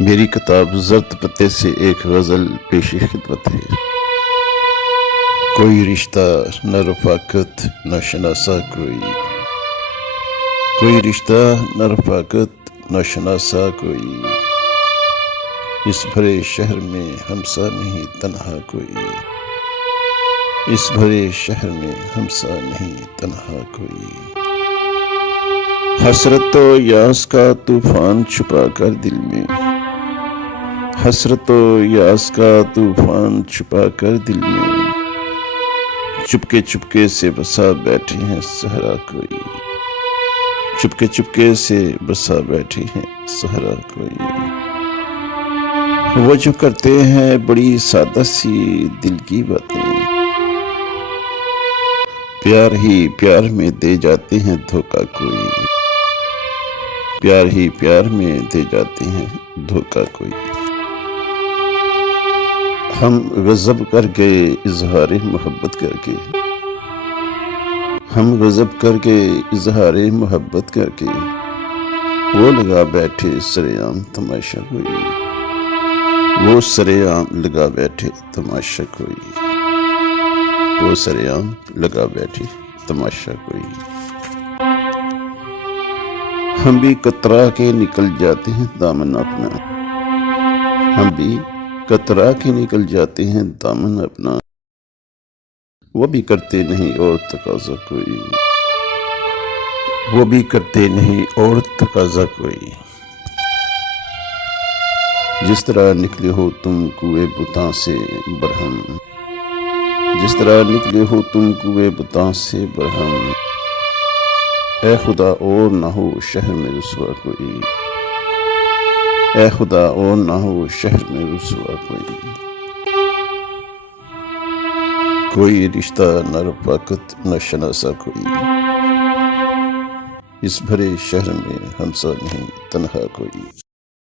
میری کتاب زرد پتے سے ایک غزل پیش خدمت ہے۔ کوئی رشتہ نہ رفاقت نہ شناسا کوئی رشتہ نہ رفاقت نہ شناسا کوئی، اس بھرے شہر میں ہمسا نہیں تنہا کوئی، اس بھرے شہر میں ہمسا نہیں تنہا کوئی۔ حسرت و یاس کا طوفان چھپا کر دل میں، حسرت و یاس کا طوفان چھپا کر دل میں، چپکے چپکے سے بسا بیٹھے ہیں صحرا کوئی، چپکے چپکے سے بسا بیٹھے ہیں صحرا کوئی۔ وہ جو کرتے ہیں بڑی سادہ سی دل کی باتیں، پیار ہی پیار میں دے جاتے ہیں دھوکہ کوئی، پیار ہی پیار میں دے جاتے ہیں دھوکہ کوئی۔ ہم غضب کر گئے اظہار محبت کر کے، ہم غضب کر کے اظہار محبت کر کے، وہ لگا بیٹھے سرعام تماشا کوئی، وہ سرعام لگا بیٹھے تماشا کوئی، وہ سرعام لگا بیٹھے تماشا کوئی۔ ہم بھی کترا کے نکل جاتے ہیں دامن اپنا، ہم بھی کترا کے نکل جاتے ہیں دامن اپنا، وہ بھی کرتے نہیں اور تقاضا کوئی، وہ بھی کرتے نہیں اور تقاضا کوئی۔ جس طرح نکلے ہو تم کوئے بتاں سے برہم، جس طرح نکلے ہو تم کوئے بتاں سے برہم، اے خدا اور نہ ہو شہر میں رسوا کوئی، اے خدا اور نہ ہو شہر میں رسوا کوئی۔ کوئی رشتہ نہ رفاقت نہ شناسا کوئی، اس بھرے شہر میں ہمسا نہیں تنہا کوئی۔